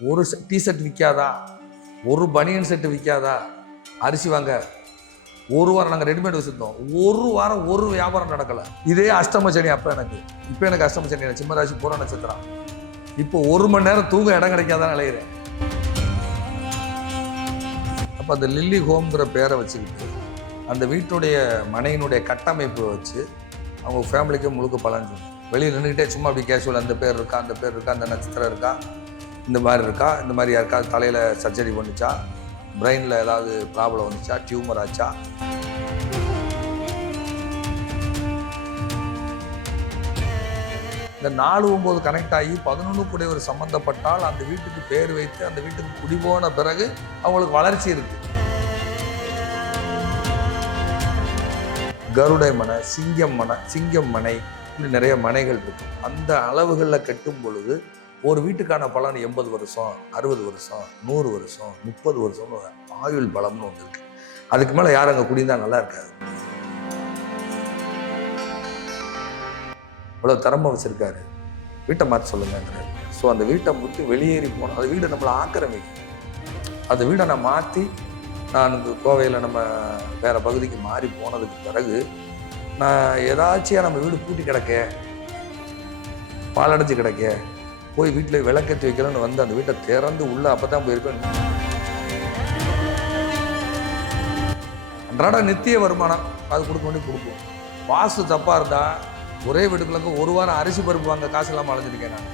ஒரு டிஷர்ட் விற்காதா ஒரு பனியன் செட்டு விற்காதா அரிசி வாங்க. ஒரு வாரம் நாங்கள் ரெடிமேட் வச்சுருந்தோம் ஒரு வாரம் ஒரு வியாபாரம் நடக்கலை. இதே அஷ்டம சனி அப்போ எனக்கு. இப்போ எனக்கு அஷ்டம சனி சிம்மராசி பூரா நட்சத்திரம். இப்போ ஒரு மணி நேரம் தூங்க இடம் கிடைக்காதான் நிலையிறேன் அப்போ அந்த லில்லி ஹோம்ங்கிற பேரை வச்சுக்கிட்டு அந்த வீட்டுடைய மனையினுடைய கட்டமைப்பு வச்சு அவங்க ஃபேமிலிக்கு முழுக்க பலன் வெளியில் நின்றுக்கிட்டே சும்மா அப்படி கேஷுவல் அந்த பேர் இருக்கா அந்த பேர் இருக்கா அந்த நட்சத்திரம் இருக்கா? இந்த மாதிரி இருக்கா? இந்த மாதிரி யாருக்காவது தலையில் சர்ஜரி பண்ணுச்சா? பிரெயினில் ஏதாவது ப்ராப்ளம் வந்துச்சா? டியூமர் ஆச்சா? இந்த நாலு ஒம்பது கனெக்ட் ஆகி பதினொன்று கூட ஒரு சம்மந்தப்பட்டால் அந்த வீட்டுக்கு பேர் வைத்து அந்த வீட்டுக்கு குடிபோன பிறகு அவங்களுக்கு வளர்ச்சி இருக்குது கருடை மனை சிங்கம் மனை சிங்கம் மனை இப்படி நிறைய மனைகள் இருக்கு. அந்த அளவுகளில் கட்டும் பொழுது ஒரு வீட்டுக்கான பலன் எண்பது வருஷம் அறுபது வருஷம் நூறு வருஷம் முப்பது வருஷம்னு ஆயுள் பலம்னு ஒன்று இருக்கு. அதுக்கு மேலே யார் அங்கே குடிந்தா நல்லா இருக்காது? இவ்வளோ திறமை வச்சுருக்காரு. வீட்டை மாற்ற சொல்லுங்கிறாரு ஸோ அந்த வீட்டை விட்டு வெளியேறி போனோம். அந்த வீடை நம்மளை ஆக்கிரமிக்கும். அந்த வீடை நான் மாற்றி நான் இந்த கோவையில் நம்ம வேறு பகுதிக்கு மாறி போனதுக்கு பிறகு நான் ஏதாச்சும் நம்ம வீடு பூட்டி கிடக்க பாலடைஞ்சு கிடக்க போய் வீட்டில் விளக்கத்தி வைக்கலாம்னு வந்து அந்த வீட்டை திறந்து உள்ளே அப்போ தான் போயிருக்கேன் அன்றாட நித்திய வருமானம். அது கொடுக்க வேண்டி கொடுப்போம் வாசு தப்பாக இருந்தால் ஒரே வீட்டுக்குள்ள ஒரு வாரம் அரிசி பருப்பு வாங்க காசு இல்லாமல் அழைஞ்சிருக்கேன் நான்.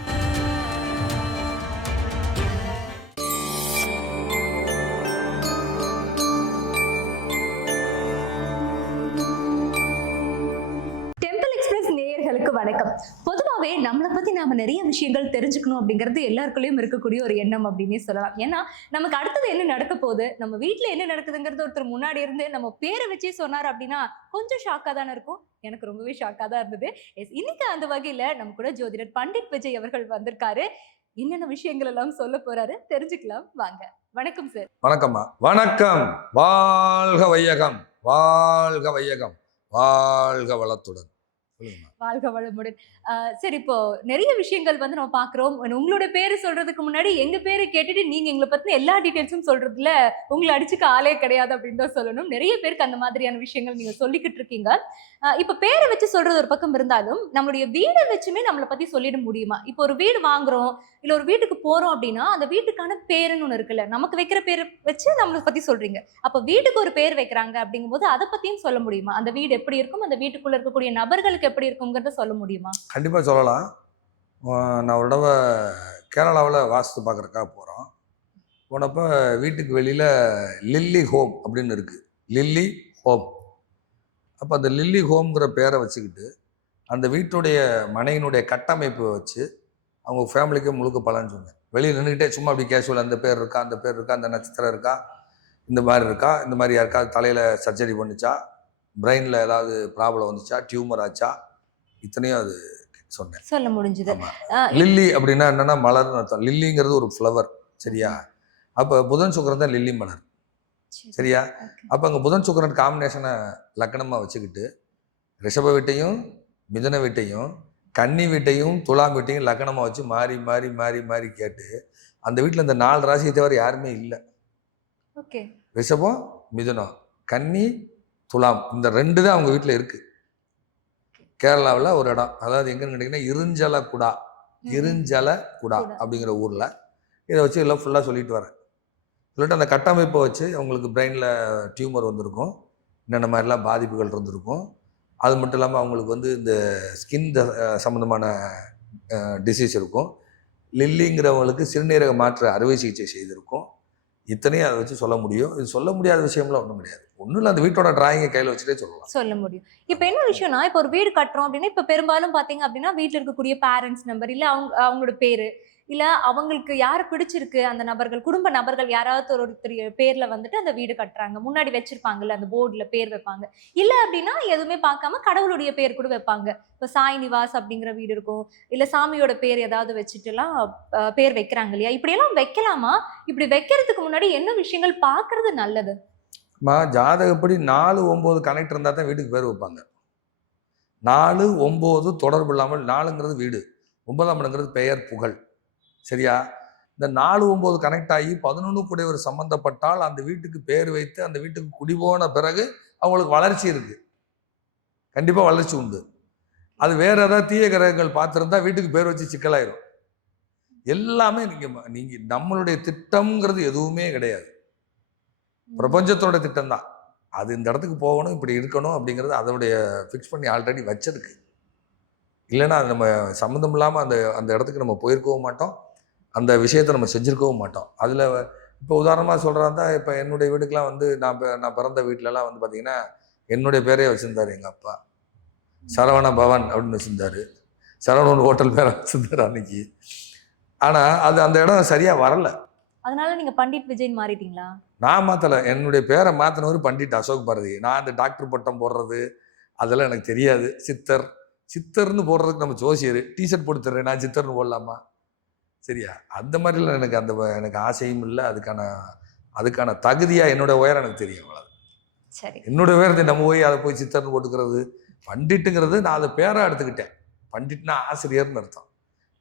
வணக்கம். பொதுவாகவே நம்மளை பத்தி நாம நிறைய விஷயங்கள் தெரிஞ்சுக்கணும் அப்படிங்கிறது எல்லாருக்குள்ளேயும் இருக்கக்கூடிய ஒரு எண்ணம் அப்படின்னே சொல்லலாம். ஏன்னா நமக்கு அடுத்தது என்ன நடக்க போகுது? நம்ம வீட்ல என்ன நடக்குதுங்கிறது ஒருத்தர் முன்னாடி இருந்து நம்ம பேரை வச்சே சொன்னார் அப்படின்னா கொஞ்சம் ஷாக்காக தானே இருக்கும். எனக்கு ரொம்பவே ஷாக்காக தான் இருந்தது. எஸ் இன்னைக்கு அந்த வகையில நம்ம கூட ஜோதிடர் பண்டிட் விஜய் அவர்கள் வந்திருக்காரு. என்னென்ன விஷயங்கள் எல்லாம் சொல்ல போறாரு தெரிஞ்சுக்கலாம். வாங்க. வணக்கம் சார் வணக்கம்மா. வணக்கம். வாழ்க வையகம். வாழ்க வையகம். வாழ்க வளத்துடன். சொல்லுங்கம்மா. வாழ்க வளமுடன். சரி இப்போ நிறைய விஷயங்கள் வந்து நம்ம பார்க்குறோம். உங்களோட பேரு சொல்றதுக்கு முன்னாடி எங்க பேரு கேட்டுட்டு நீங்க எங்களை பத்தின எல்லா டீட்டெயில்ஸும் சொல்றதுல உங்களை அடிச்சுக்க ஆளே கிடையாது அப்படின்னு தான் சொல்லணும். நிறைய பேருக்கு அந்த மாதிரியான விஷயங்கள் நீங்க சொல்லிக்கிட்டு இருக்கீங்க. இப்போ இப்ப பேரை வச்சு சொல்றது ஒரு பக்கம் இருந்தாலும் நம்மளுடைய வீடை வச்சுமே நம்மளை பத்தி சொல்லிட முடியுமா? இப்போ ஒரு வீடு வாங்குறோம் இல்ல ஒரு வீட்டுக்கு போறோம் அப்படின்னா அந்த வீட்டுக்கான பேருன்னு ஒண்ணு இருக்குல்ல நமக்கு வைக்கிற பேர் வச்சு நம்மளை பத்தி சொல்றீங்க. அப்ப வீட்டுக்கு ஒரு பேர் வைக்கிறாங்க அப்படிங்கும்போது அதை பத்தியும் சொல்ல முடியுமா? அந்த வீடு எப்படி இருக்கும்? அந்த வீட்டுக்குள்ள இருக்கக்கூடிய நபர்களுக்கு எப்படி இருக்கும்? இருக்குங்கிறத சொல்ல முடியுமா? கண்டிப்பாக சொல்லலாம். நான் ஒரு தடவை கேரளாவில் வாஸ்து பார்க்குறக்காக போகிறோம் போனப்போ வீட்டுக்கு வெளியில் லில்லி ஹோம் அப்படின்னு இருக்குது லில்லி ஹோம். அப்போ அந்த லில்லி ஹோம்ங்கிற பேரை வச்சுக்கிட்டு அந்த வீட்டுடைய மனையினுடைய கட்டமைப்பை வச்சு அவங்க ஃபேமிலிக்கு முழுக்க பலன் சொன்னேன் வெளியே நின்றுக்கிட்டே சும்மா அப்படி கேஷுவல் அந்த பேர் இருக்கா அந்த பேர் இருக்கா அந்த நட்சத்திரம் இருக்கா இந்த மாதிரி இருக்கா இந்த மாதிரி யாருக்காவது தலையில் சர்ஜரி பண்ணுச்சா பிரெயினில் ஏதாவது ப்ராப்ளம் வந்துச்சா டியூமர் ஆச்சா இத்தனையும் அது சொன்னேன். சொல்ல முடிஞ்சது. லில்லி அப்படின்னா என்னன்னா மலர்னு அர்த்தம். லில்லிங்கிறது ஒரு ஃப்ளவர் சரியா? அப்போ புதன் சுக்கரன் தான் லில்லி மலர் சரியா? அப்போ அங்கே புதன் சுக்கரன் காம்பினேஷனை லக்கணமாக வச்சுக்கிட்டு ரிஷப வீட்டையும் மிதன வீட்டையும் கன்னி வீட்டையும் துலாம் வீட்டையும் லக்கணமாக வச்சு மாறி மாறி மாறி மாறி கேட்டு அந்த வீட்டில் இந்த நாலு ராசியை தவிர யாருமே இல்லை. ஓகே. ரிஷபம் மிதுனம் கன்னி துலாம் இந்த ரெண்டு தான் அவங்க வீட்டில் இருக்கு. கேரளாவில் ஒரு இடம். அதாவது எங்கன்னு கேட்டிங்கன்னா இருஞ்சல குடா. இருஞ்சல குடா குடா. அப்படிங்கிற ஊரில். இதை வச்சு எல்லாம் ஃபுல்லாக சொல்லிட்டு வரேன். சொல்லிட்டு அந்த கட்டமைப்பை வச்சு அவங்களுக்கு பிரெயினில் டியூமர் வந்திருக்கும். என்னென்ன மாதிரிலாம் பாதிப்புகள் இருந்திருக்கும். அது மட்டும் இல்லாமல் அவங்களுக்கு வந்து இந்த ஸ்கின் சம்மந்தமான டிசீஸ் இருக்கும். லில்லிங்கிறவங்களுக்கு சிறுநீரக மாற்று அறுவை சிகிச்சை செய்திருக்கும். இத்தனையும் அதை வச்சு சொல்ல முடியும். இது சொல்ல முடியாத விஷயம்லாம் ஒன்றும் கிடையாது. ஒன்றும் இல்லை அந்த வீட்டோட டிராயிங்கை கையில் வச்சுட்டே சொல்லலாம் சொல்ல முடியும். இப்போ என்ன விஷயம்னா இப்போ ஒரு வீடு கட்டுறோம் அப்படின்னா இப்போ பெரும்பாலும் பார்த்தீங்க அப்படின்னா வீட்டில் இருக்கக்கூடிய பேரண்ட்ஸ் நம்பர் இல்லை அவங்க அவங்களோட பேர் இல்லை அவங்களுக்கு யார் பிடிச்சிருக்கு? அந்த நபர்கள் குடும்ப நபர்கள் யாராவது ஒரு ஒருத்தர் பேரில் வந்துட்டு அந்த வீடு கட்டுறாங்க. முன்னாடி வச்சிருப்பாங்கல்ல அந்த போர்டில் பேர் வைப்பாங்க. இல்லை அப்படின்னா எதுவுமே பார்க்காம கடவுளுடைய பேர் கூட வைப்பாங்க. இப்போ சாய் நிவாஸ் அப்படிங்கிற வீடு இருக்கும். இல்லை சாமியோட பேர் ஏதாவது வச்சுட்டுலாம் பேர் வைக்கிறாங்க இல்லையா? இப்படியெல்லாம் வைக்கலாமா? இப்படி வைக்கிறதுக்கு முன்னாடி என்ன விஷயங்கள் பார்க்கறது நல்லது? மா ஜாதகப்படி நாலு ஒம்பது கனெக்ட் இருந்தால் தான் வீட்டுக்கு பேர் வைப்பாங்க. நாலு ஒம்பது தொடர்பு இல்லாமல் நாலுங்கிறது வீடு. ஒன்பதாம் இடங்கிறது பெயர் புகழ். சரியா? இந்த நாலு ஒன்பது கனெக்ட் ஆகி பதினொன்று கூடியவர் சம்பந்தப்பட்டால் அந்த வீட்டுக்கு பேர் வைத்து அந்த வீட்டுக்கு குடிபோன பிறகு அவங்களுக்கு வளர்ச்சி இருக்கு. கண்டிப்பாக வளர்ச்சி உண்டு. அது வேற ஏதாவது தீய கிரகங்கள் பார்த்துருந்தா வீட்டுக்கு பேர் வச்சு சிக்கலாயிரும். எல்லாமே நீங்க நீங்க நம்மளுடைய திட்டம்ங்கிறது எதுவுமே கிடையாது. பிரபஞ்சத்தோட திட்டம் தான் அது இந்த இடத்துக்கு போகணும் இப்படி இருக்கணும் அப்படிங்கிறது அதோடைய ஃபிக்ஸ் பண்ணி ஆல்ரெடி வச்சிருக்கு. இல்லைன்னா அது நம்ம சம்மந்தம் இல்லாமல் அந்த அந்த இடத்துக்கு நம்ம போயிருக்கவும் மாட்டோம். அந்த விஷயத்தை நம்ம செஞ்சுருக்கவும் மாட்டோம். அதில் இப்போ உதாரணமாக சொல்கிறாந்தா இப்போ என்னுடைய வீட்டுக்கெலாம் வந்து நான் நான் பிறந்த வீட்டிலலாம் வந்து பார்த்தீங்கன்னா என்னுடைய பேரே வச்சுருந்தாரு எங்கள் அப்பா. சரவண பவன் அப்படின்னு வச்சுருந்தாரு. சரவணன் ஹோட்டல் பேரை வச்சுருந்தாரு அன்னைக்கு. ஆனால் அது அந்த இடம் சரியாக வரல. அதனால நீங்க பண்டிட் விஜய் மாறிட்டீங்களா? நான் மாத்தல. என்னுடைய பேரை மாத்தினவர் பண்டிட் அசோக் பாரதி. நான் அந்த டாக்டர் பட்டம் போடுறது அதெல்லாம் எனக்கு தெரியாது. சித்தர் சித்தர்னு போடுறதுக்கு நம்ம ஜோசியர். டிஷர்ட் போட்டு தர்றேன். நான் சித்தர்னு போடலாமா? சரியா? அந்த மாதிரிலாம் எனக்கு அந்த எனக்கு ஆசையும் இல்லை. அதுக்கான அதுக்கான தகுதியா என்னோட உயரம் எனக்கு தெரியும் அவ்வளவு சரி. என்னோட உயரத்தை நம்ம போய் அதை போய் சித்தர்னு போட்டுக்கிறது பண்டிட்டுங்கிறது நான் அதை பேரா எடுத்துக்கிட்டேன். பண்டிட்னா ஆசிரியர்னு அர்த்தம்.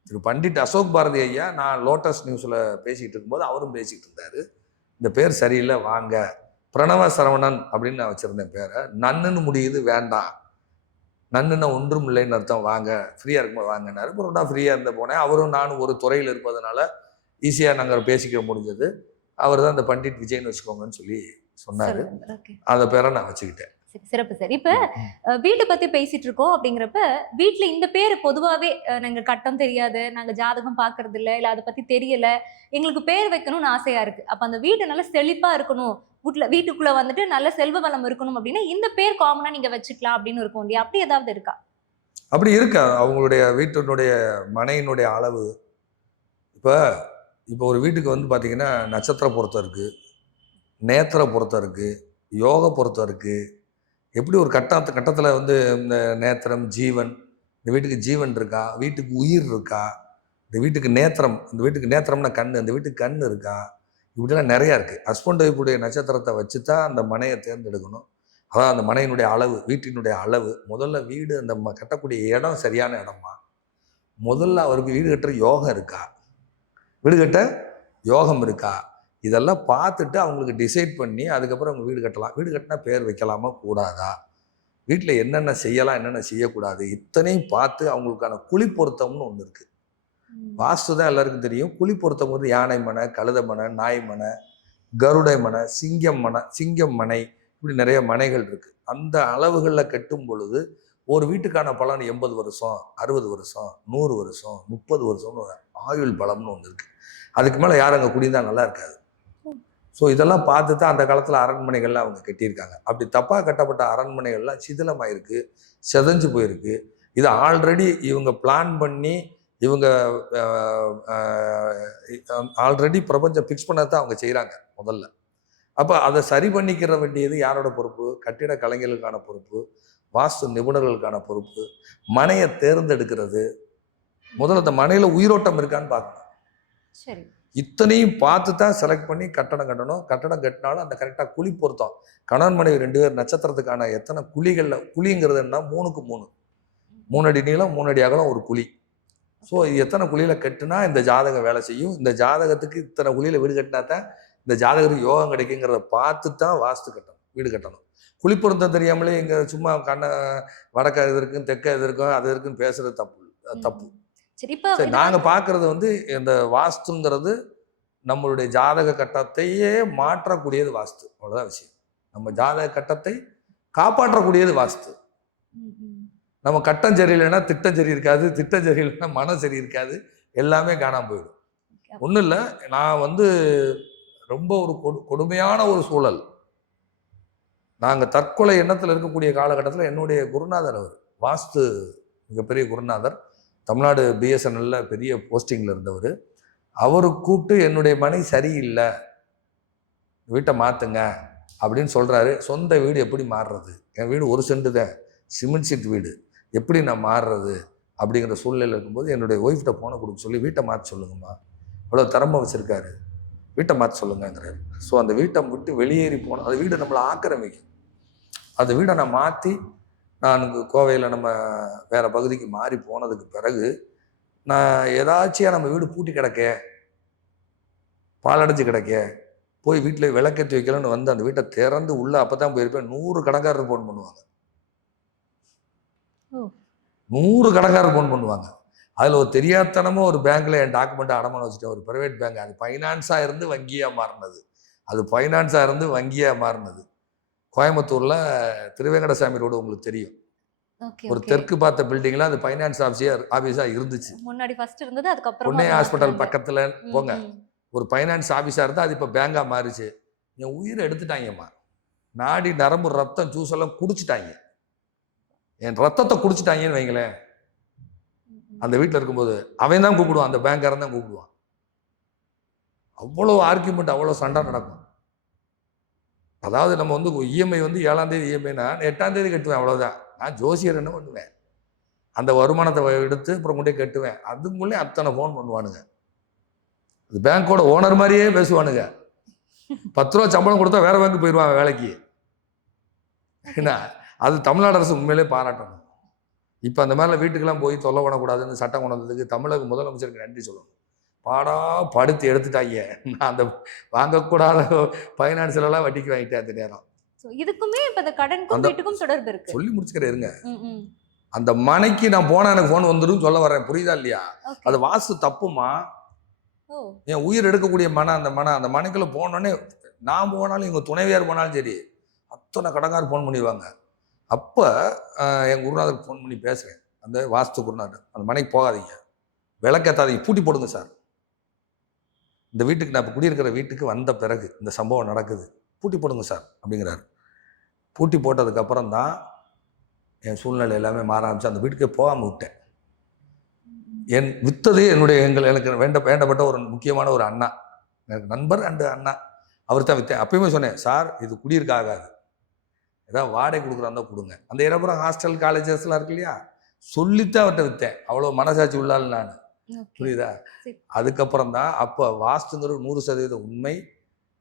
திரு பண்டிட் அசோக் பாரதி ஐயா நான் லோட்டஸ் நியூஸில் பேசிக்கிட்டு இருக்கும்போது அவரும் பேசிக்கிட்டு இருந்தாரு. இந்த பேர் சரியில்லை வாங்க. பிரணவ சரவணன் அப்படின்னு நான் வச்சிருந்தேன் பேரை. நன்னுன்னு முடியுது வேண்டாம். நன்னுன்னா ஒன்றும் இல்லைன்னு அர்த்தம். வாங்க ஃப்ரீயாக இருக்கும்போது வாங்கினாரு அப்புறம் நான் ஃப்ரீயாக இருந்த போனேன். அவரும் நானும் ஒரு துறையில் இருப்பதனால ஈஸியாக நாங்கள் பேசிக்க முடிஞ்சது. அவர் தான் இந்த பண்டிட் விஜய்னு வச்சுக்கோங்கன்னு சொல்லி சொன்னார். அந்த பேரை நான் வச்சுக்கிட்டேன். சரி சிறப்பு சார். இப்ப வீட்டை பத்தி பேசிட்டு இருக்கோம் அப்படிங்கிறப்ப வீட்ல இந்த பேர் பொதுவாவே அஹ், நாங்க கட்டம் தெரியாது. நாங்க ஜாதகம் பாக்குறது இல்ல இல்ல அதை பத்தி தெரியல. எங்களுக்கு பேர் வைக்கணும்னு ஆசையா இருக்கு. அப்ப அந்த வீடு நல்லா செழிப்பா இருக்கணும். வீட்டில் வீட்டுக்குள்ள வந்துட்டு நல்ல செல்வ வளம் இருக்கணும் அப்படின்னா இந்த பேர் காமனாக நீங்கள் வச்சுக்கலாம் அப்படின்னு இருக்கும் இல்லையா? அப்படி ஏதாவது இருக்கா? அப்படி இருக்கா? அவங்களுடைய வீட்டினுடைய மனையினுடைய அளவு. இப்போ இப்போ ஒரு வீட்டுக்கு வந்து பார்த்தீங்கன்னா நட்சத்திர பொருத்தம் இருக்குது நேத்திர பொருத்தம் இருக்குது யோக பொருத்தம் இருக்குது எப்படி ஒரு கட்டத்து கட்டத்தில் வந்து இந்த நேத்திரம் ஜீவன் இந்த வீட்டுக்கு ஜீவன் இருக்கா? வீட்டுக்கு உயிர் இருக்கா? இந்த வீட்டுக்கு நேத்திரம் இந்த வீட்டுக்கு நேத்திரம்னா கண் இந்த வீட்டுக்கு கண் இருக்கா? இப்படிலாம் நிறையா இருக்குது ஹஸ்பண்ட் ஒய்ஃபுடைய நட்சத்திரத்தை வச்சு தான் அந்த மனையை தேர்ந்தெடுக்கணும். அதான் அந்த மனையினுடைய அளவு வீட்டினுடைய அளவு. முதல்ல வீடு அந்த ம- கட்டக்கூடிய இடம் சரியான இடமா? முதல்ல அவருக்கு வீடு கட்டுற யோகம் இருக்கா? வீடு கட்ட யோகம் இருக்கா? இதெல்லாம் பார்த்துட்டு அவங்களுக்கு டிசைட் பண்ணி அதுக்கப்புறம் அவங்க வீடு கட்டலாம். வீடு கட்டினா பேர் வைக்கலாமா? கூடாதா? வீட்டில் என்னென்ன செய்யலாம்? என்னென்ன செய்யக்கூடாது? இத்தனையும் பார்த்து அவங்களுக்கான குழி பொருத்தம்னு ஒன்று இருக்குது வாஸ்து தான் எல்லாருக்கும் தெரியும். குழி பொருத்தம் வந்து யானை மனை கழுத மனை நாய் மனை கருடை மனை சிங்கம் மனை சிங்கம் மனை இப்படி நிறைய மனைகள் இருக்குது அந்த அளவுகளில் கட்டும் பொழுது ஒரு வீட்டுக்கான பலன் எண்பது வருஷம் அறுபது வருஷம் நூறு வருஷம் முப்பது வருஷம்னு ஒரு ஆயுள் பலம்னு ஒன்று இருக்குது அதுக்கு மேலே யார் அங்கே குடிந்தால் நல்லா இருக்காது. ஸோ இதெல்லாம் பார்த்து தான் அந்த காலத்தில் அரண்மனைகள்லாம் அவங்க கட்டியிருக்காங்க. அப்படி தப்பாக கட்டப்பட்ட அரண்மனைகள்லாம் சிதிலமாயிருக்கு செதஞ்சு போயிருக்கு. இதை ஆல்ரெடி இவங்க பிளான் பண்ணி இவங்க ஆல்ரெடி பிரபஞ்சம் ஃபிக்ஸ் பண்ணதான் அவங்க செய்கிறாங்க முதல்ல. அப்போ அதை சரி பண்ணிக்கிற வேண்டியது யாரோட பொறுப்பு? கட்டிட கலைஞர்களுக்கான பொறுப்பு வாஸ்து நிபுணர்களுக்கான பொறுப்பு மனையை தேர்ந்தெடுக்கிறது. முதல்ல அந்த மனையில் உயிரோட்டம் இருக்கான்னு பார்க்கணும். இத்தனையும் பார்த்து தான் செலக்ட் பண்ணி கட்டடம் கட்டணும். கட்டடம் கட்டினாலும் அந்த கரெக்டாக குழி பொருத்தம். கணவன் மனைவி ரெண்டு பேர் நட்சத்திரத்துக்கான எத்தனை குழிகளில் குழிங்கிறது என்ன மூணுக்கு மூணு. மூணு அடி நீளம் மூணு அடி அகலம் ஒரு குழி. ஸோ இது எத்தனை குழியில் கட்டுனா இந்த ஜாதகம் வேலை செய்யும். இந்த ஜாதகத்துக்கு இத்தனை குழியில் வீடு கட்டினா தான் இந்த ஜாதகத்துக்கு யோகம் கிடைக்குங்கிறத பார்த்து தான் வாஸ்து கட்டணும் வீடு கட்டணும். குழி பொருத்தம் தெரியாமலே இங்கே சும்மா கண்ண வடக்க இது இருக்கும் தெற்க இது இருக்கும் அது இருக்குன்னு பேசுறது தப்பு தப்பு. சரி இப்ப சரி நாங்க பார்க்கறது வந்து இந்த வாஸ்துங்கிறது நம்மளுடைய ஜாதக கட்டத்தையே மாற்றக்கூடியது வாஸ்து அவ்வளவுதான் விஷயம். நம்ம ஜாதக கட்டத்தை காப்பாற்றக்கூடியது வாஸ்து. நம்ம கட்டம் சரியில்லைன்னா திட்டம் சரி இருக்காது திட்டம் சரியில்லைன்னா மனம் சரி இருக்காது. எல்லாமே காணாம போயிடும். ஒன்றும் இல்லை நான் வந்து ரொம்ப ஒரு கொடு கொடுமையான ஒரு சூழல். நாங்கள் தற்கொலை எண்ணத்தில் இருக்கக்கூடிய காலகட்டத்தில் என்னுடைய குருநாதர் அவர் வாஸ்து மிகப்பெரிய குருநாதர் தமிழ்நாடு பிஎஸ்என்எல்ல பெரிய போஸ்டிங்கில் இருந்தவர். அவரு கூப்பிட்டு என்னுடைய மனை சரியில்லை வீட்டை மாற்றுங்க அப்படின்னு சொல்கிறாரு சொந்த வீடு எப்படி மாறுறது? என் வீடு ஒரு சென்ட் தான் சிமெண்ட் சீட் வீடு. எப்படி நான் மாறுறது அப்படிங்கிற சூழ்நிலையில் இருக்கும்போது என்னுடைய ஒய்ஃப்கிட்ட ஃபோனை கொடுக்க சொல்லி வீட்டை மாற்ற சொல்லுங்கம்மா. இவ்வளோ திறமை வச்சுருக்காரு. வீட்டை மாற்ற சொல்லுங்கிறாரு ஸோ அந்த வீட்டை விட்டு வெளியேறி போனோம் அந்த வீடை நம்மளை ஆக்கிரமிக்கும். அந்த வீடை நான் மாற்றி நான் கோவையில் நம்ம வேறு பகுதிக்கு மாறி போனதுக்கு பிறகு நான் ஏதாச்சியா நம்ம வீடு பூட்டி கிடக்க பாலடைஞ்சு கிடக்க போய் வீட்டில் விளக்கேற்றி வைக்கலன்னு வந்து அந்த வீட்டை திறந்து உள்ளே அப்போ தான் போயிருப்பேன். நூறு கணக்காரர் ஃபோன் பண்ணுவாங்க. நூறு கடைக்காரர் ஃபோன் பண்ணுவாங்க. அதில் ஒரு தெரியாதனமாக ஒரு பேங்க்கில் என் டாக்குமெண்ட்டை அடமானம் வச்சுட்டேன். ஒரு ப்ரைவேட் பேங்க் அது ஃபைனான்ஸாக இருந்து வங்கியாக மாறினது. அது ஃபைனான்ஸாக இருந்து வங்கியாக மாறினது. கோயம்புத்தூரில் திருவேங்கடசாமி ரோடு உங்களுக்கு தெரியும். ஒரு தெற்கு பார்த்த பில்டிங்ல அது ஃபைனான்ஸ் ஆஃபீஸியா ஆஃபீஸாக இருந்துச்சு. முன்னாடி ஃபர்ஸ்ட் இருந்தது அதுக்கப்புறம் புண்ணே ஹாஸ்பிட்டல் பக்கத்தில் போங்க. ஒரு ஃபைனான்ஸ் ஆஃபீஸாக இருந்தால் அது இப்போ பேங்காக மாறிச்சு. என் உயிரை எடுத்துட்டாங்கம்மா. நாடி நரம்பு ரத்தம் ஜூஸ் எல்லாம் குடிச்சிட்டாங்க. என் ரத்தத்தை குடிச்சிட்டாங்கன்னு வைங்களேன். அந்த வீட்டில் இருக்கும்போது அவன் தான் கூப்பிடுவான் அந்த பேங்க்காரன் தான் கூப்பிடுவான். அவ்வளோ ஆர்கியூமெண்ட் அவ்வளோ சண்டை நடக்கும். அதாவது நம்ம வந்து இஎம்ஐ வந்து ஏழாம் தேதி இஎம்ஐனா எட்டாம் தேதி கட்டுவேன் அவ்வளோதான் நான் ஜோசியர் என்ன பண்ணுவேன்? அந்த வருமானத்தை எடுத்து அப்புறம் கொண்டே கட்டுவேன். அதுக்குள்ளே அத்தனை ஃபோன் பண்ணுவானுங்க. அது பேங்க்கோட ஓனர் மாதிரியே பேசுவானுங்க. பத்து ரூபா சம்பளம் கொடுத்தா வேற பேங்க் போயிடுவாங்க வேலைக்கு. என்ன அது தமிழ்நாடு அரசு உண்மையிலே பாராட்டணும். இப்போ அந்த மாதிரிலாம் வீட்டுக்கெல்லாம் போய் தொல்லை பண்ணக்கூடாதுன்னு சட்டம் கொண்டு வந்ததுக்கு தமிழக முதலமைச்சருக்கு நன்றி சொல்லணும். பாடா படுத்து எடுத்துட்டாங்க நான் அந்த வாங்கக்கூடாத ஃபைனான்ஸ்ல எல்லாம் வட்டிக்கு வாங்கிட்டேன் அந்த நேரம். இதுக்குமே இப்ப இந்த கடனுக்கும் வீட்டுக்கும் தொடர்பு இருக்கு. சொல்லி முடிச்சுக்கிறேன் இருங்க. அந்த மனைக்கு நான் போனா எனக்கு ஃபோன் வந்துடும் சொல்ல வரேன் புரியுதா இல்லையா. அது வாஸ்து தப்புமா? என் உயிர் எடுக்கக்கூடிய மன அந்த மன அந்த மனைக்குள்ள போனோடனே நான் போனாலும் எங்கள் துணைவியார் போனாலும் சரி அத்தனை கடங்கார் ஃபோன் பண்ணிடுவாங்க. அப்போ என் குருநாதருக்கு ஃபோன் பண்ணி பேசுகிறேன் அந்த வாஸ்து குருநாதர். அந்த மனைக்கு போகாதீங்க. விளக்கேத்தாதீங்க. பூட்டி போடுங்க சார். இந்த வீட்டுக்கு நான் இப்போ குடியிருக்கிற வீட்டுக்கு வந்த பிறகு இந்த சம்பவம் நடக்குது. பூட்டி போடுங்க சார் அப்படிங்கிறாரு. பூட்டி போட்டதுக்கப்புறம் தான் என் சூழ்நிலை எல்லாமே மாற ஆரம்பிச்சு அந்த வீட்டுக்கே போகாமல் விட்டேன். என் வித்ததே என்னுடைய எங்கள் எனக்கு வேண்ட வேண்டப்பட்ட ஒரு முக்கியமான ஒரு அண்ணா. எனக்கு நண்பர் அண்டு அண்ணா. அவர் தான் வித்தேன். அப்பயுமே சொன்னேன் சார் இது குடியிருக்க ஆகாது. ஏதாவது வாடகை கொடுக்குறாந்தா கொடுங்க. அந்த இடப்புறம் ஹாஸ்டல் காலேஜஸ்லாம் இருக்கு இல்லையா? சொல்லித்தான் அவர்கிட்ட வித்தேன். அவ்வளோ மனசாட்சி உள்ளாள் நான். புரியுதா. அதுக்கப்புறம் தான் அப்போ வாஸ்துங்கிறது நூறு சதவீதம் உண்மை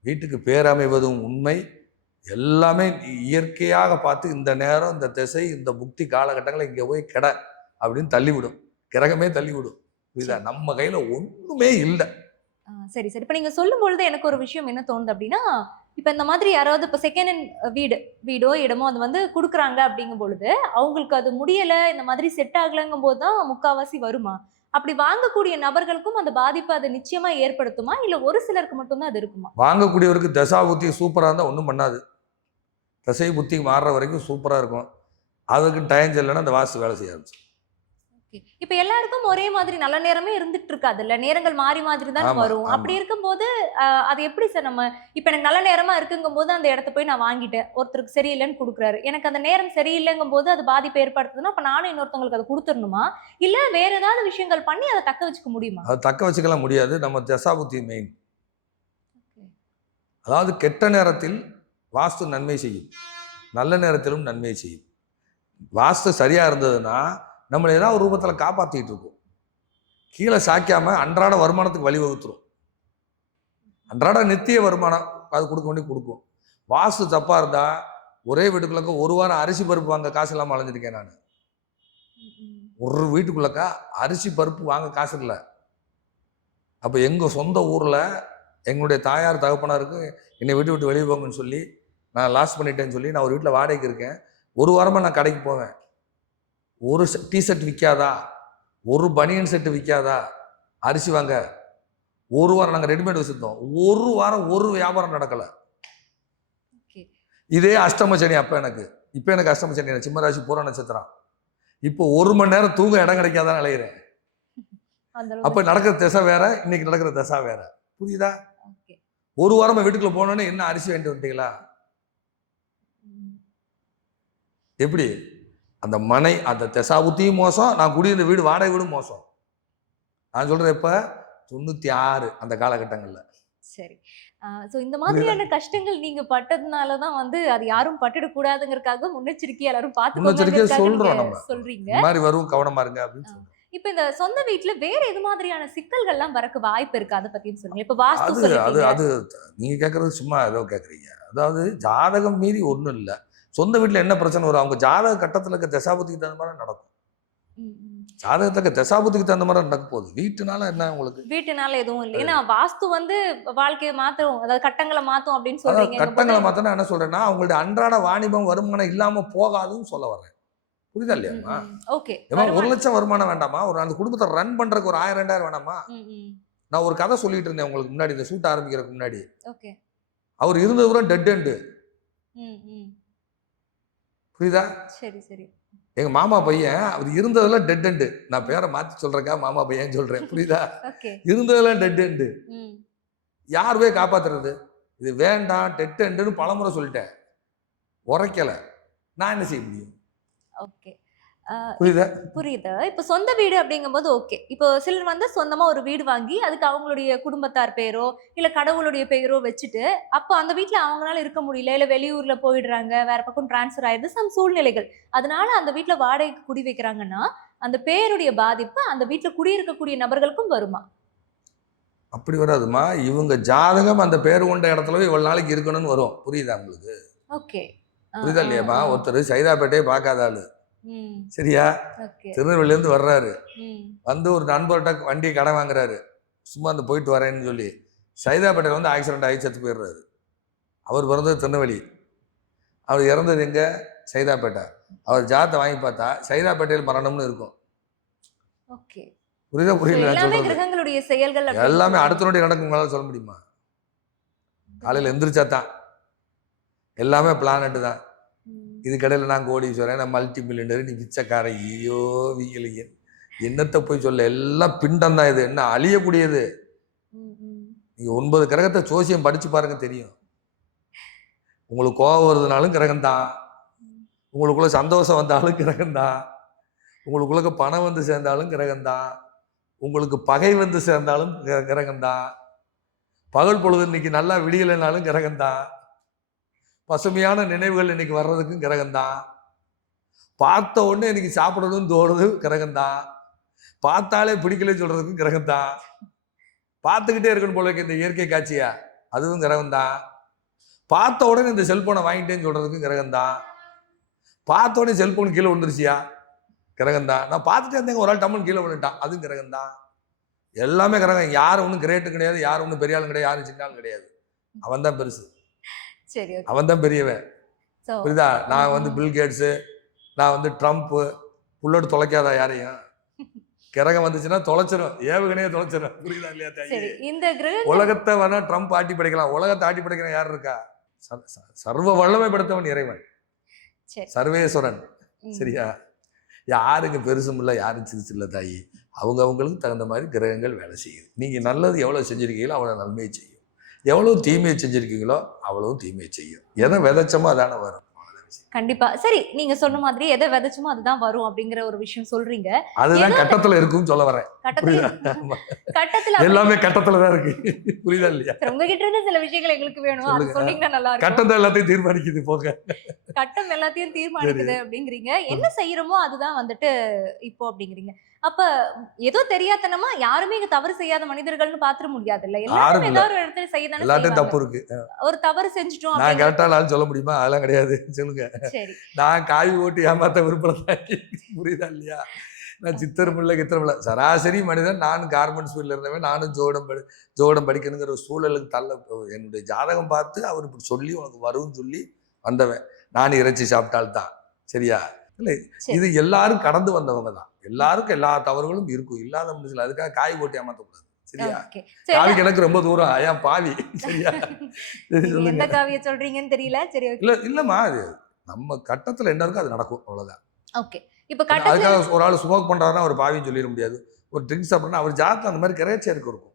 வீட்டுக்கு பேரமைவதும் உண்மை. எல்லாமே இயற்கையாக பார்த்து இந்த நேரம் இந்த திசை இந்த புக்தி காலகட்டங்களில் இங்கே போய் கிட அப்படின்னு தள்ளிவிடும். கிரகமே தள்ளிவிடும். புரியுதா? நம்ம கையில் ஒன்றுமே இல்லை. சரி சரி. இப்போ நீங்க சொல்லும் பொழுது எனக்கு ஒரு விஷயம் என்ன தோணுது அப்படின்னா இப்போ இந்த மாதிரி யாராவது இப்போ செகண்ட் ஹேண்ட் வீடு வீடோ இடமோ அது வந்து கொடுக்குறாங்க அப்படிங்கும் பொழுது அவங்களுக்கு அது முடியலை இந்த மாதிரி செட் ஆகலைங்கும் போது தான் முக்காவாசி வருமா? அப்படி வாங்கக்கூடிய நபர்களுக்கும் அந்த பாதிப்பு அதை நிச்சயமா ஏற்படுத்துமா? இல்லை ஒரு சிலருக்கு மட்டும்தான் அது இருக்குமா? வாங்கக்கூடியவருக்கு தசா புத்தி சூப்பராக இருந்தால் ஒன்றும் பண்ணாது. தசை புத்தி மாறுற வரைக்கும் சூப்பராக இருக்கும். அதுக்கு டைம் இல்லைன்னா அந்த வாஸ்து வேலை செய்ய ஆரம்பிச்சு இப்போ எல்லாருக்கும் ஒரே மாதிரி நல்ல நேரமே இருந்துட்டு இருக்காது இல்ல நேரங்கள் மாறி மாதிரி தான் வரும். அப்படி இருக்கும்போது அது எப்படி சார் நம்ம இப்போ எனக்கு நல்ல நேரமா இருக்குங்கும் போது அந்த இடத்த போய் நான் வாங்கிட்டேன். ஒருத்தருக்கு சரியில்லைன்னு கொடுக்குறாரு. எனக்கு அந்த நேரம் சரியில்லைங்கும் போது அது பாதிப்பு ஏற்படுத்துதுன்னா அப்ப நானும் இன்னொருத்தவங்களுக்கு அதை கொடுத்துடணுமா? இல்ல வேற ஏதாவது விஷயங்கள் பண்ணி அதை தக்க வச்சுக்க முடியுமா? அது தக்க வச்சுக்கலாம் முடியாது. நம்ம தசா புத்தி மெயின் அதாவது கெட்ட நேரத்தில் வாஸ்து நன்மை செய்யும். நல்ல நேரத்திலும் நன்மை செய்யும். வாஸ்து சரியாக இருந்ததுன்னா நம்மளை ஏதாவது ஒரு ரூபத்தில் காப்பாற்றிட்டு இருக்கும் கீழே சாய்க்காமல் அன்றாட வருமானத்துக்கு வழிவகுத்துரும். அன்றாட நித்திய வருமானம் அது கொடுக்க வேண்டிய கொடுக்கும். வாஸ்து தப்பாக இருந்தால் ஒரே வீட்டுக்குள்ளக்க ஒரு வாரம் அரிசி பருப்பு வாங்க காசு இல்லாமல் அலைஞ்சிருக்கேன் நான். ஒரு வீட்டுக்குள்ளக்கா அரிசி பருப்பு வாங்க காசு இல்லை. அப்போ எங்கள் சொந்த ஊரில் எங்களுடைய தாயார் தகப்பனாருக்கு என்னை விட்டு விட்டு வெளியே போங்கன்னு சொல்லி நான் லாஸ் பண்ணிட்டேன்னு சொல்லி நான் ஒரு வீட்டில் வாடகைக்கு இருக்கேன். ஒரு வாரமாக நான் கடைக்கு போவேன். ஒரு டிஷர்ட் விற்காதா ஒரு பனியன் செட்டு விற்காதா அரிசி வாங்க. ஒரு வாரம் நாங்கள் ரெடிமேட் வச்சுருந்தோம். ஒரு வாரம் ஒரு வியாபாரம் நடக்கலை. இதே அஷ்டம சனி அப்போ எனக்கு. இப்போ எனக்கு அஷ்டம சனி சிம்மராசி பூர நட்சத்திரம். இப்போ ஒரு மணி நேரம் தூங்க இடம் கிடைக்காதான் அலையிறேன். அந்த அப்ப நடக்கிற திசை வேற இன்னைக்கு நடக்கிற தசா வேற. புரியுதா? ஒரு வாரம் வீட்டுக்குள்ள போனோடனே என்ன அரிசி வாங்கிட்டு வந்துட்டீங்களா? எப்படி? அந்த மனை அந்த திசா புத்தியும் மோசம் நான் குடியிருந்த வீடு வாடகை வீடும் மோசம். நான் சொல்றது இப்ப தொண்ணூத்தி ஆறு அந்த காலகட்டங்கள்ல. சரி. ஸோ இந்த மாதிரியான கஷ்டங்கள் நீங்க பட்டதுனால தான் வந்து அது யாரும் பட்டுடக்கூடாதுங்கிறதுக்காக முன்னெச்சரிக்கை எல்லாரும் பார்த்து சொல்றோம் நம்ம. சொல்றீங்க. இந்த மாதிரி வரும் கவனமா இருங்க அப்படின்னு சொல்றேன் இப்ப இந்த சொந்த வீட்ல வேற எது மாதிரியான சிக்கல்கள்லாம் வரக்கு வாய்ப்பு இருக்கு? அதை பத்தியும் சொல்லுங்க. இப்ப வாஸ்து அது. அது நீங்க கேட்கறது சும்மா ஏதோ கேட்குறீங்க அதாவது ஜாதகம் மீறி ஒன்றும் இல்லை. சொந்த வீட்டில் என்ன பிரச்சனை வரும்? அவங்க ஜாதக கட்டத்தில் இருக்க தசாபதிக்கு தகுந்த மாதிரி நடக்கும். ஜாதகத்துக்கு தசாபுத்திக்கு தகுந்த மாதிரி நடக்க போகுது. வீட்டுனால என்ன உங்களுக்கு? வீட்டுனால எதுவும் இல்லை. ஏன்னா வாஸ்து வந்து வாழ்க்கையை மாத்தும். அதாவது கட்டங்களை மாத்தும் அப்படின்னு சொல்றீங்க. கட்டங்களை மாத்தனா என்ன சொல்றேன்னா அவங்களுடைய அன்றாட வாணிபம் வருமானம் இல்லாம போகாதுன்னு சொல்ல வர்றேன். புரியுதா இல்லையாம்மா ஓகே. ஒரு லட்சம் வருமானம் வேண்டாமா? ஒரு அந்த குடும்பத்தை ரன் பண்றதுக்கு ஒரு ஆயிரம் ரெண்டாயிரம் வேணாமா? நான் ஒரு கதை சொல்லிட்டு இருந்தேன் உங்களுக்கு முன்னாடி இந்த ஷூட் ஆரம்பிக்கிறதுக்கு முன்னாடி. ஓகே. அவர் இருந்தது பூரா டெட் எண்டு புரியுதா? சரி சரி. எங்க மாமா பையன் அவர் இருந்ததெல்லாம் டெட் எண்டு நான் பேரை மாத்தி சொல்றேக்கா மாமா பையன் சொல்றேன் புரியுதா? இருந்ததெல்லாம் டெட் எண்டு யார் போய் காப்பாத்துறது? இது வேண்டாம் டெட் எண்டுன்னு பலமுறை சொல்லிட்டேன். உரைக்கல. நான் என்ன செய்ய முடியும்? ஓகே. புரியுதா? புரியுது. இப்போ சொந்த வீடு அப்படிங்கும்போது ஓகே. இப்போ சிலர் வந்து சொந்தமா ஒரு வீடு வாங்கி அதுக்கு அவங்களுடைய குடும்பத்தார் பேரோ இல்ல கடவுளுடைய பெயரோ வச்சுட்டு அப்போ அந்த வீட்ல அவங்களால இருக்க முடியல இல்ல வெளியூர்ல போயிடுறாங்க வேற பக்கம் டிரான்ஸ்ஃபர் ஆயிடுது சம் சூழ்நிலைகள். அதனால அந்த வீட்ல வாடகைக்கு குடி வைக்கிறாங்கன்னா அந்த பேருடைய பாதிப்பு அந்த வீட்ல குடியிருக்கக்கூடிய நபர்களுக்கும் வருமா? அப்படி வராதுமா. இவங்க ஜாதகம் அந்த பேர் கொண்ட இடத்துல இவ்வளவு நாளைக்கு இருக்கணும்னு வரும். புரியுதா உங்களுக்கு? ஓகே. புரியுதா இல்லையாம்மா? ஒருத்தர் சைதாப்பேட்டையே பார்க்காத ஆளு. சரியா? திருநெல்வேலியிலேருந்து வர்றாரு. வந்து ஒரு நண்பர்கிட்ட வண்டி கடை வாங்குறாரு. சும்மா அந்த போயிட்டு வரேன்னு சொல்லி சைதாப்பேட்டையில் வந்து ஆக்சிடென்ட் ஆகி செத்து போயிடுறாரு. அவர் பிறந்தது திருநெல்வேலி. அவர் இறந்தது எங்க? சைதாப்பேட்டை. அவர் ஜாத்தை வாங்கி பார்த்தா சைதாப்பேட்டையில் மரணம்னு இருக்கும். ஓகே. புரியுதா? புரியல கிரகங்களுடைய செயல்கள் எல்லாமே. அடுத்த நொடி நடக்கும் உங்களால சொல்ல முடியுமா? காலையில் எந்திரிச்சா தான் எல்லாமே பிளானட்டு தான். இதுக்கடையில் நான் கோடீஸ்வரன் நான் மல்டி மில்லியனர் நீ பிச்சைக்காரன். ஐயோ வீங்கலிங்க. என்னத்தை போய் சொல்ல? எல்லாம் பிண்டம் தான் இது. என்ன அழியக்கூடியது. நீங்க ஒன்பது கிரகத்தை ஜோசியம் படிச்சு பாருங்க தெரியும். உங்களுக்கு கோபம் வருதுனாலும் கிரகம்தான் உங்களுக்குள்ள சந்தோஷம் வந்தாலும் கிரகம்தான் உங்களுக்குள்ள பணம் வந்து சேர்ந்தாலும் கிரகம்தான் உங்களுக்கு பகை வந்து சேர்ந்தாலும் கிர- கிரகம்தான் பகல் பொழுது இன்னைக்கு நல்லா விடியலைனாலும் கிரகம்தான் பசுமையான நினைவுகள் இன்னைக்கு வர்றதுக்கும் கிரகம்தான். பார்த்த உடனே இன்னைக்கு சாப்பிடணும்னு தோணுது கிரகம்தான். பார்த்தாலே பிடிக்கலன்னு சொல்கிறதுக்கும் கிரகம்தான். பார்த்துக்கிட்டே இருக்கணும் போல இந்த இயற்கை காட்சியா. அதுவும் கிரகம்தான். பார்த்த உடனே இந்த செல்ஃபோனை வாங்கிட்டேன்னு சொல்கிறதுக்கும் கிரகம்தான். பார்த்த உடனே செல்ஃபோன் கீழே விழுந்துருச்சியா? கிரகம்தான். நான் பார்த்துட்டே இருந்தேங்க ஒரு ஆள் டம்மன் கீழே விழுந்துட்டான். அதுவும் கிரகம்தான். எல்லாமே கிரகம். யாரும் ஒன்றும் கிரேட்டு கிடையாது யாரும் ஒன்றும் பெரிய ஆளும் கிடையாது யாரும் சின்ன ஆளும் கிடையாது. அவன் தான் பெருசு. சரி அவன் தான் பெரியவன். புரியுதா? நான் வந்து பில் கேட்ஸு நான் வந்து ட்ரம்ப்பு புல்லோடு தொலைக்காதா யாரையும்? கிரகம் வந்துச்சுன்னா தொலைச்சிரும். ஏவுகணையே தொலைச்சிரும். புரியுதா இல்லையா இந்த உலகத்தை வேணா ட்ரம்ப் ஆட்டி படைக்கலாம். உலகத்தை ஆட்டி படைக்கிற யார் இருக்கா? சர்வ வல்லமை படைத்தவன் இறைவன். சரி. சர்வேஸ்வரன். சரியா? யாருங்க பெருசும் இல்லை யாரும் சிறுசு இல்லை தாயி? அவங்க அவங்களுக்கு தகுந்த மாதிரி கிரகங்கள் வேலை செய்யுது. நீங்க நல்லது எவ்வளவு செஞ்சிருக்கீங்களோ அவ்வளவு நன்மையை செய்யும். எவ்வளவு தீமையை செஞ்சுருக்கீங்களோ அவ்வளவும் தீமையை செய்யும் எதை விதைச்சோமோ அதான வரும் அவ்வளோதான் விஷயம். கண்டிப்பா. சரி நீங்க சொன்ன மாதிரி எதை விதைச்சுமோ அதுதான் வரும் அப்படிங்கிற ஒரு விஷயம் சொல்றீங்க. அதுதான் கட்டத்துல இருக்குன்னு சொல்ல வரேன். கட்டத்துல எல்லாமே கட்டத்துல தான் இருக்கு. புரியுதா இல்லையா? உங்ககிட்ட இருந்து சில விஷயங்கள் எங்களுக்கு வேணும். அது. சொன்னீங்கன்னா நல்லா இருக்கும். கட்டம் எல்லாத்தையும் தீர்மானிக்குது போக கட்டம் எல்லாத்தையும் தீர்மானிக்குது அப்படிங்கிறீங்க. என்ன செய்யறோமோ அதுதான் வந்துட்டு இப்போ அப்படிங்கிறீங்க. அப்ப ஏதோ தெரியாதனமா யாருமே இங்க தவறு செய்யாத மனிதர்கள்னு பாத்துற முடியாது இல்ல எல்லாரும். ஏதாவது ஒரு இடத்துல செய்யதானே எல்லாத்தையும். தப்பு இருக்கு. ஒரு தவறு செஞ்சுட்டோம் நான் ஆள் சொல்ல முடியுமா? அதெல்லாம் கிடையாது. சொல்லுங்க. நான் காவி ஓட்டு ஏமாத்த விருப்பம் புரியுதா இல்லையா? நான் கித்தரும் இல்லை சராசரி மனிதன் நானும் கார்மெண்ட்ஸ் ஃபீல்டில் இருந்தவன் நானும் ஜோடம் படி ஜோடம் படிக்கணுங்கிற ஒரு சூழலுக்கு தள்ள என்னுடைய ஜாதகம் பார்த்து அவர் இப்படி சொல்லி உனக்கு வரும்னு சொல்லி வந்தவன். நான் இறைச்சி சாப்பிட்டால்தான். சரியா? இல்லை. இது எல்லாரும் கடந்து வந்தவங்க தான். எல்லாருக்கும் எல்லா தவறுகளும் இருக்கும். இல்லாத மனுஷன் அதுக்காக காய் போட்டு ஏமாத்தக்கூடாது. சரியா? காவி கிழக்கு ரொம்ப தூரம். ஏன் பாவி. சரியா? சொல்லுங்க. தெரியல. இல்ல இல்லம்மா அது நம்ம கட்டத்துல என்ன இருக்கோ அது நடக்கும் அவ்வளவுதான். ஓகே. இப்ப அதுக்காக ஒரு ஆள் ஸ்மோக் பண்றாருன்னா அவர் பாவின்னு சொல்லிட முடியாது. ஒரு ட்ரிங்க்ஸ் சாப்பிட்றா அவர் ஜாதகம் அந்த மாதிரி கிரேச்சா இருக்கும்.